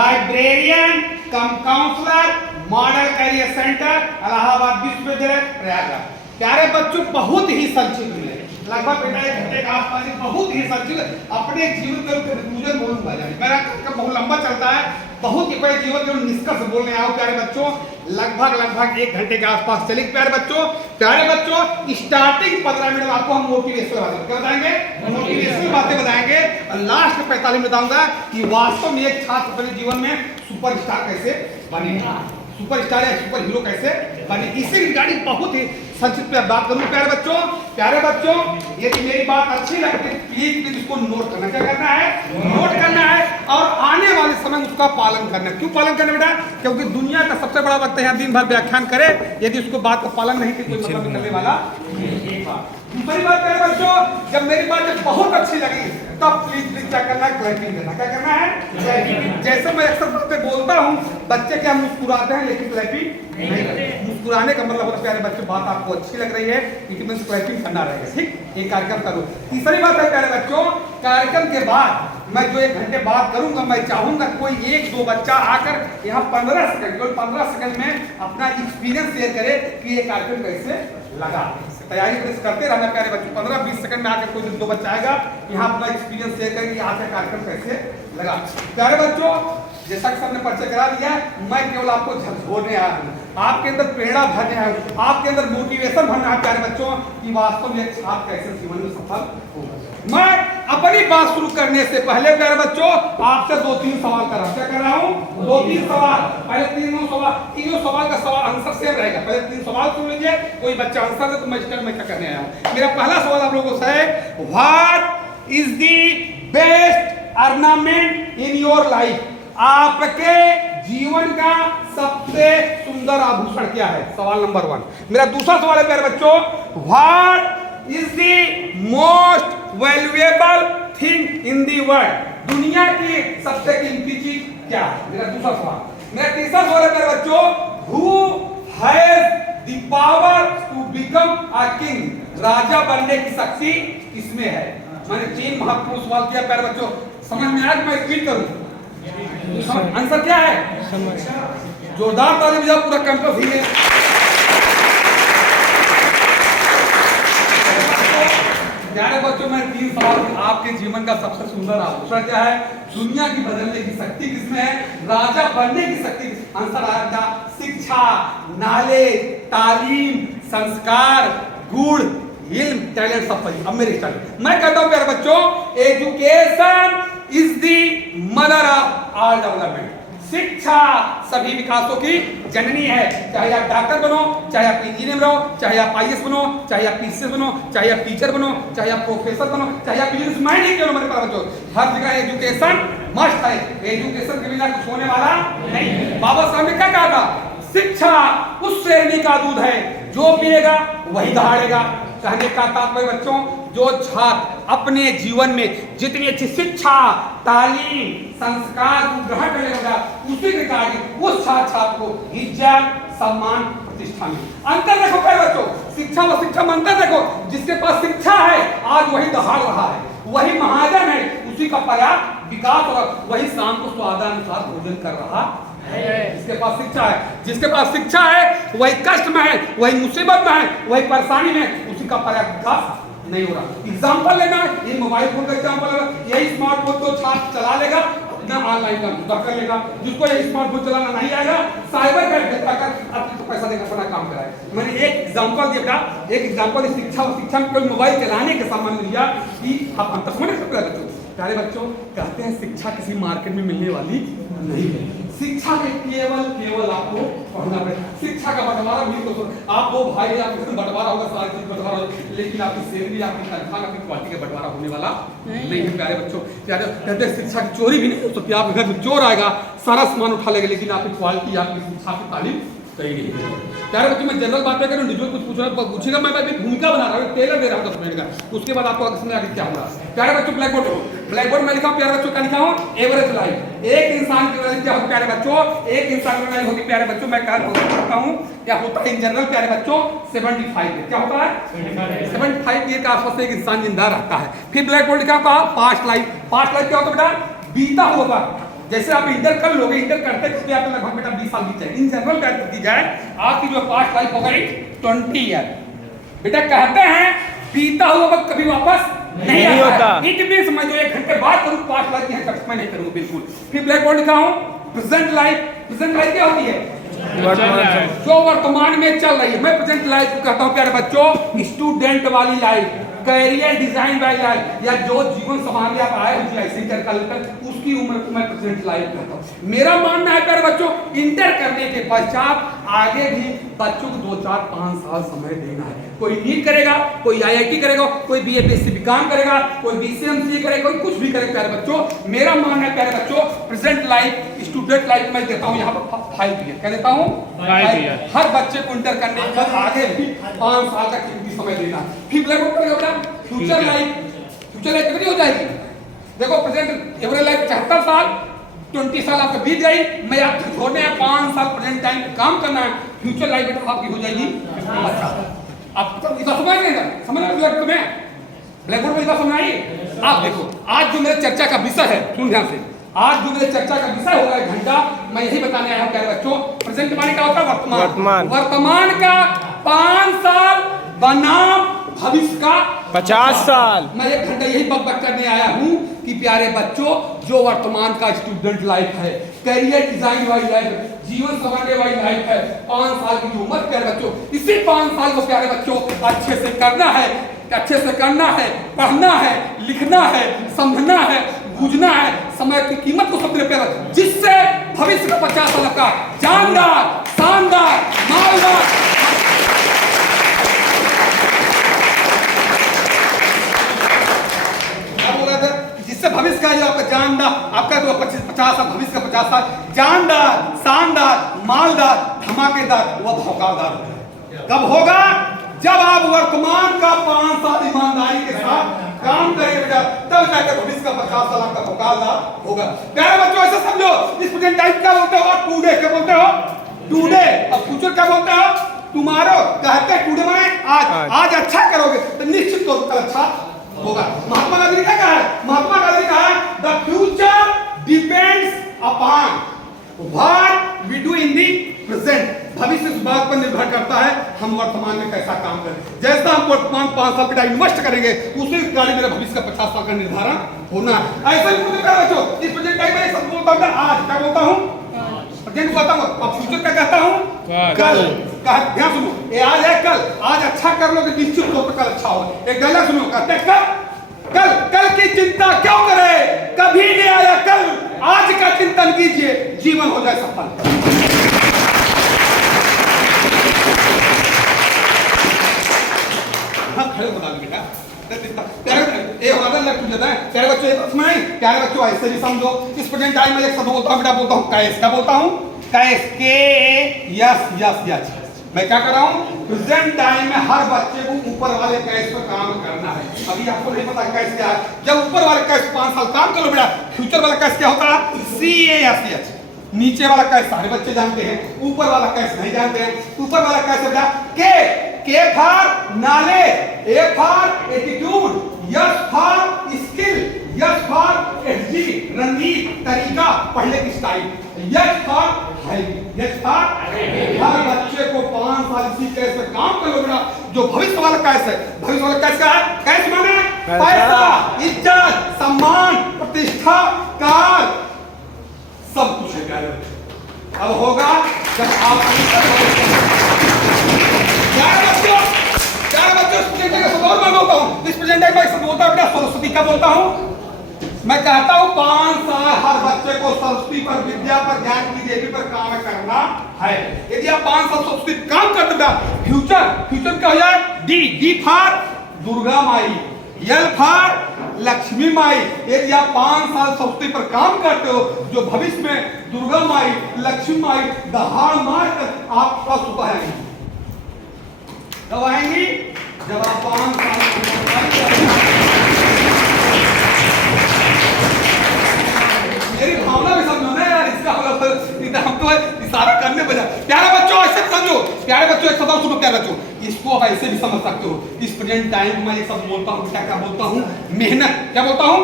Librarian cum counsellor, model career centre, Allahabad विश्वविद्यालय, प्रयागराज। प्यारे बच्चों, बहुत ही संक्षिप्त में लगभग बेटा 1 घंटे के आसपास, बहुत ही संक्षिप्त अपने जीवन का कंक्लूजन बोलूंगा। मेरा बहुत लंबा चलता है, बहुत ही बड़े जीवन के निष्कर्ष बोलने आओ प्यारे बच्चों। लगभग 1 घंटे के आसपास चलेगी प्यारे बच्चों। स्टार्टिंग 15 मिनट आपको हम मोटिवेशनल बातें क्या बताएंगे, मोटिवेशनल बातें बताएंगे, और लास्ट 45 मिनट बताऊंगा कि वास्तव में एक छात्र अपने जीवन में सुपरस्टार कैसे बनेगा, सुपरस्टार या सुपर हीरो कैसे बने, इसी रिगार्डिंग बहुत ही संक्षिप्त में बात करूं प्यारे बच्चों। प्यारे बच्चों, यदि मेरी बात अच्छी लगती है प्लीज इसको नोट करना, क्या करना है, नोट करना है, और आने वाले समय उसका पालन करना। क्यों पालन करना बेटा, क्योंकि दुनिया का सबसे बड़ा वक्त है दिन भर व्याख्यान करे, यदि उसको बात का पालन नहीं की कोई मतलब निकलने वाला एक बात। दूसरी बात प्यारे बच्चों, जब मेरी बात बहुत अच्छी लगी तब प्लीज क्या करना है, क्लैपिंग करना। क्या करना है, क्लैपिंग। जैसे मैं अक्सर बातें बोलता हूँ, बच्चे क्या मुस्कुराते हैं लेकिन क्लैपिंग नहीं करते। मुस्कुराने का मतलब होता है प्यारे बच्चों बात आपको अच्छी लग रही है, क्योंकि क्लैपिंग करना रहेगा, ठीक, ये कार्यक्रम करो। तीसरी बात है प्यारे बच्चों, कार्यक्रम के बाद मैं जो 1 घंटे बात करूंगा, मैं चाहूंगा कोई 1-2 बच्चा आकर यहाँ 15 सेकंड में अपना एक्सपीरियंस शेयर करे कि ये कार्यक्रम कैसे लगा। तैयारी करते रहना प्यारे बच्चों। 15-20 सेकंड में आकर कोई 2 बच्चा आएगा यहाँ अपना एक्सपीरियंस शेयर करेंगे कि आज का कार्यक्रम कैसे लगा। प्यारे बच्चों, जैसा कि सबने परिचय करा दिया, मैं केवल आपको झकझोरने आया हूँ, आपके अंदर प्रेरणा भरने आया हूँ, आपके अंदर मोटिवेशन भरना है प्यारे बच्चों कि वास्तव में छात्र कैसे जीवन में सफल होगा। मैं अपनी बात शुरू करने से पहले प्यारे बच्चों आपसे 2-3 सवाल कर रहा हूँ। क्या कर रहा हूँ, 2-3 सवाल। पहले तीनों सवाल का सवाल आंसर सेम रहेगा। पहले 3 सवाल सुन लीजिए, कोई बच्चा आंसर दे तो मैं क्या करने आया हूँ। मेरा पहला सवाल आप लोगों से है, what is the best ornament in your life. आपके जीवन का सबसे सुंदर आभूषण क्या है, सवाल नंबर 1। मेरा दूसरा सवाल है प्यारे बच्चों, what is the most valuable thing in the world. दुनिया की सबसे कीमती चीज क्या है, मेरा दूसरा सवाल। मेरा तीसरा सवाल है प्यारे बच्चों, who has the power to become a king. राजा बनने की शक्ति किसमें है। मैंने 3 महत्वपूर्ण सवाल किया प्यारे बच्चों, समझ में आया, मैं रिपीट करूं, आंसर क्या है, जोरदार ताली बजाओ, पूरा कैंपस ही है। प्यारे बच्चों, मैं 3 सवाल, आपके जीवन का सबसे सुंदर आभूषण क्या है, दुनिया की बदलने की शक्ति किसमें है, राजा बनने की शक्ति। आंसर आया शिक्षा, नॉलेज, तालीम, संस्कार, गुण, इल्म, टैलेंट, सब सही। अब मेरी स्टार्ट मैं कहता हूं प्यारे बच्चों, education is the mother of all development. शिक्षा सभी विकासों की जननी है। चाहे आप डॉक्टर बनो, चाहे आप इंजीनियर बनो, चाहे आप IAS बनो, चाहे आप PCS बनो, चाहे आप टीचर बनो, चाहे आप प्रोफेसर बनो, चाहे आप बिजनेसमैन ही क्यों ना बने, बच्चों हर जगह एजुकेशन मस्ट है। एजुकेशन के बिना कुछ होने वाला नहीं। बाबा साहब ने क्या कहा था, शिक्षा उस श्रेणी का दूध है जो पिएगा वही दहाड़ेगा। कहने का तात्पर्य बच्चों, जो छात्र अपने जीवन में जितनी अच्छी शिक्षा, तालीम, संस्कार ग्रहण करेगा, उसी के कारण उस छात्र को इज्जत, सम्मान, प्रतिष्ठा में अंतर देखो क्या बच्चों, शिक्षा व शिक्षा में अंतर देखो। जिसके पास शिक्षा है आज वही दहाड़ रहा है, वही महाजन है, उसी का पर्याप्त विकास हो रहा, वही शाम को स्वादानुसार भोजन कर रहा है। जिसके पास शिक्षा है, जिसके पास शिक्षा है वही कष्ट में है, वही मुसीबत में है, वही परेशानी में, उसी का पर्याप्त विकास नहीं हो रहा। एग्जाम्पल लेना है, ये मोबाइल फोन का एग्जाम्पल है, यही स्मार्टफोन तो छात्र चला लेगा, अपना ऑनलाइन का कर लेगा। जिसको ये स्मार्टफोन चलाना नहीं आएगा, साइबर कैफे जाकर आपको पैसा देकर अपना काम कराए। मैंने एक एग्जाम्पल दिया, एक एग्जाम्पल शिक्षा में कोई मोबाइल चलाने के संबंध में दिया कि आप अंतर समझ सकते हैं बच्चों। प्यारे बच्चों, कहते हैं शिक्षा किसी मार्केट में मिलने वाली नहीं है। शिक्षा के केवल आपको पढ़ना पड़ेगा। शिक्षा का बंटवारा भी तो आप 2 भाई आप बंटवारा होगा, सारी चीज बंटवारा होगा, लेकिन आपकी सैलरी, आपकी तनख्वाह, आपकी क्वालिटी का बंटवारा होने वाला नहीं है। प्यारे बच्चों, कहते हैं शिक्षा की चोरी भी नहीं हो सकती। आपके घर में चोर आएगा, सारा सामान उठा लेगा, लेकिन आपकी क्वालिटी, आपकी शिक्षा की तालीम सही नहीं है। प्यारे बच्चों, मैं जनरल बातें करूं, इंडिविजुअल कुछ पूछेगा, मैं अभी भूमिका बना रहा हूं, टेलर दे रहा हूं 10 मिनट का, उसके बाद आपको समझ आगे क्या होगा। प्यारे बच्चों, ब्लैक बोर्ड में लिखा हूं, प्यारे बच्चों क्या लिखा हूं, एवरेज लाइफ। एक इंसान की लाइफ क्या होती है प्यारे बच्चों, एक इंसान की लाइफ होती है प्यारे बच्चों, मैं कहा करता हूं क्या होता है इन जनरल प्यारे बच्चों 75 ईयर। क्या होता है 75 ईयर के आसपास एक इंसान जिंदा रहता है। फिर ब्लैक बोर्ड लिखा पास्ट लाइफ। पास्ट लाइफ क्या होता है बेटा, बीता हुआ जैसे आप इंटर कर लोगे, इंटर करते करते आप लगभग बेटा 20 साल बीत जाए। इन जनरल बात की जाए आपकी जो पास्ट लाइफ हो गई 20 ईयर। बेटा कहते हैं बीता हुआ वक्त कभी वापस नहीं होता। इट मींस मैं जो 1 घंटे बात करूं पास्ट लाइफ की मैं नहीं करूंगा बिल्कुल। फिर ब्लैक बोर्ड लिखा हूं प्रेजेंट लाइफ। प्रेजेंट लाइफ क्या होती है? जो वर्तमान में चल रही है। मैं प्रेजेंट लाइफ को कहता हूं प्यारे बच्चों स्टूडेंट वाली लाइफ, कैरियर डिजाइन वाली लाइफ, या जो जीवन संभाल आप आए हो ऐसे कर उसकी उम्र को मैं प्रेजेंट लाइफ कहता हूं। मेरा मानना है प्यारे बच्चों इंटर करने के पश्चात आगे भी बच्चों को 2, 4, 5 साल समय देना है। कोई नीट करेगा, कोई IIT करेगा, कोई BA काम करेगा, कोई BCMCA करेगा, कोई कुछ भी करेगा प्यारे बच्चों। मेरा मानना है प्यारे बच्चों प्रेजेंट लाइफ स्टूडेंट लाइफ में देता हूं यहाँ पर 5 ईयर। क्या देता हूं? 5 ईयर। हर बच्चे को इंटर करने के बाद आगे भी 5 साल तक समय देना। फिर ब्लैक बोर्ड करेगा बेटा फ्यूचर लाइफ कितनी हो जाएगी? देखो प्रेजेंट एवरेज लाइफ 74 साल, 20 साल आपका बीत गई। मैं आपको छोड़ने हैं 5 साल प्रेजेंट टाइम काम करना है। फ्यूचर लाइफ बेटा आपकी हो जाएगी 50। आप तो इतना समझ नहीं समझ तुम्हें ब्लैक बोर्ड में इतना समझ आई? आप देखो आज जो मेरे चर्चा का विषय है, सुन ध्यान से, आज जो मेरे चर्चा का विषय होगा 1 घंटा, मैं यही बताने आया हूं प्यारे बच्चों। प्रेजेंट माने क्या होता है? वर्तमान का 5 साल बनाम भविष्य का 50 साल। मैं 1 घंटा यही बक करने आया हूं कि प्यारे बच्चों जो वर्तमान का स्टूडेंट लाइफ है, करियर डिजाइन वाली लाइफ, जीवन संवारने वाली लाइफ है, 5 साल की जो उम्र प्यारे बच्चों, इसी 5 साल को प्यारे बच्चों अच्छे से करना है, पढ़ना है, लिखना है, समझना है, बूझना है, समय की कीमत को समझने प्यारा, जिससे भविष्य का 50 साल का जानदार, शानदार, मालदार भविष्य का जो आपका जानदार, आपका जो 50 साल भविष्य का 50 साल जानदार, शानदार, मालदार, धमाकेदार, वह भौकालदार होगा। कब होगा? जब आप वर्तमान का 5 साल ईमानदारी के साथ काम करेंगे बेटा, तब जाकर भविष्य का 50 साल आपका भौकालदार होगा। प्यारे बच्चों ऐसा समझो इस प्रेजेंट टाइम क्या बोलते हो? टुडे क्या बोलते हो? टुडे। और फ्यूचर क्या बोलते हो? टुमारो। कहते हैं टुडे माने आज अच्छा करोगे तो निश्चित तौर पर अच्छा होगा। महात्मा गांधी ने क्या कहा है? महात्मा गांधी ने कहा है the future depends upon what we do in the present. भविष्य इस बात पर निर्भर करता है हम वर्तमान में कैसा काम करें। जैसा हम वर्तमान 5 साल का इन्वेस्ट करेंगे उसी गाड़ी मेरा भविष्य का 50 साल का निर्धारण होना है। ऐसा ही मुझे कहा बच्चों इस प्रेजेंट टाइम में सब बोलता हूं आज क्या बोलता हूं? प्रेजेंट बोलता हूं। अब फ्यूचर क्या कहता हूं? कल। ध्यान सुनो, ये आज है कल, आज अच्छा कर लो तो निश्चित तौर पर कल अच्छा होगा। एक गला सुनो, कहते हैं कल की चिंता क्यों करे, कभी नहीं आया कल, आज का चिंतन कीजिए, जीवन हो जाए सफल। हाँ खड़े बता दो बेटा, प्यारे बच्चों ऐसे भी समझो इस प्रेजेंट टाइम में एक शब्द बोलता हूँ बेटा, बोलता हूँ कैश। क्या बोलता हूँ? कैश। यस। मैं क्या कर रहा हूँ? प्रेजेंट टाइम में हर बच्चे को ऊपर वाले कैश पर काम करना है। अभी आपको नहीं पता कैश क्या है। जब ऊपर वाले कैश 5 साल काम करो बेटा, फ्यूचर वाला कैश क्या होता है? CASH। नीचे वाला कैश सारे बच्चे जानते हैं, ऊपर वाला कैश नहीं जानते हैं। ऊपर वाला कैश बेटा के for knowledge, A for attitude, yes for skill, yes for SG रणनीति, तरीका, पढ़ने की स्टाइल, यस फॉर हर बच्चे को 5 साल इसी कैश पे काम करो बेटा। जो भविष्य वाला कैश है, भविष्य वाला कैश क्या है? कैश माने पैसा, इज्जत, सम्मान, प्रतिष्ठा, कार, सब कुछ है प्यारे बच्चों। अब होगा जब आप इस प्रेजेंट टाइम में बोलता हूं सरस्वती का बोलता हूं। मैं कहता हूं 5 साल हर बच्चे को सरस्वती पर, विद्या पर, ज्ञान की देवी पर काम करना है। यदि आप 5 साल सरस्वती काम करते हैं, फ्यूचर क्या हो जाए? D for Durga Mai, L for Lakshmi Mai. यदि आप 5 साल सरस्वती पर काम करते हो, जो भविष्य में दुर्गा माई, लक्ष्मी माई दहाड़ मार कर आपका सुबह आएंगी। कब आएंगी? जब आप 5 साल मेरी भावना भी समझो ना यार, इसका हम तो इशारा करने बजा। प्यारे बच्चों ऐसे समझो, प्यारे बच्चों एक शब्द सुनो प्यारे बच्चों, इसको आप ऐसे भी समझ सकते हो। इस प्रेजेंट टाइम में एक शब्द बोलता हूँ, क्या बोलता हूँ? मेहनत। क्या बोलता हूँ?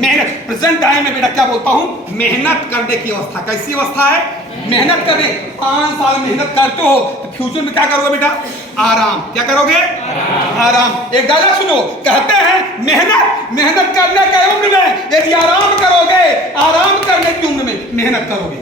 मेहनत, प्रेजेंट टाइम में बेटा क्या बोलता हूं, मेहनत करने की अवस्था। कैसी अवस्था है? मेहनत करने। 5 साल मेहनत करते हो तो फ्यूचर में क्या करोगे बेटा? आराम। क्या करोगे? आराम। एक डायलॉग सुनो, कहते हैं मेहनत करने के उम्र में यदि आराम करोगे, आराम करने की उम्र में मेहनत करोगे।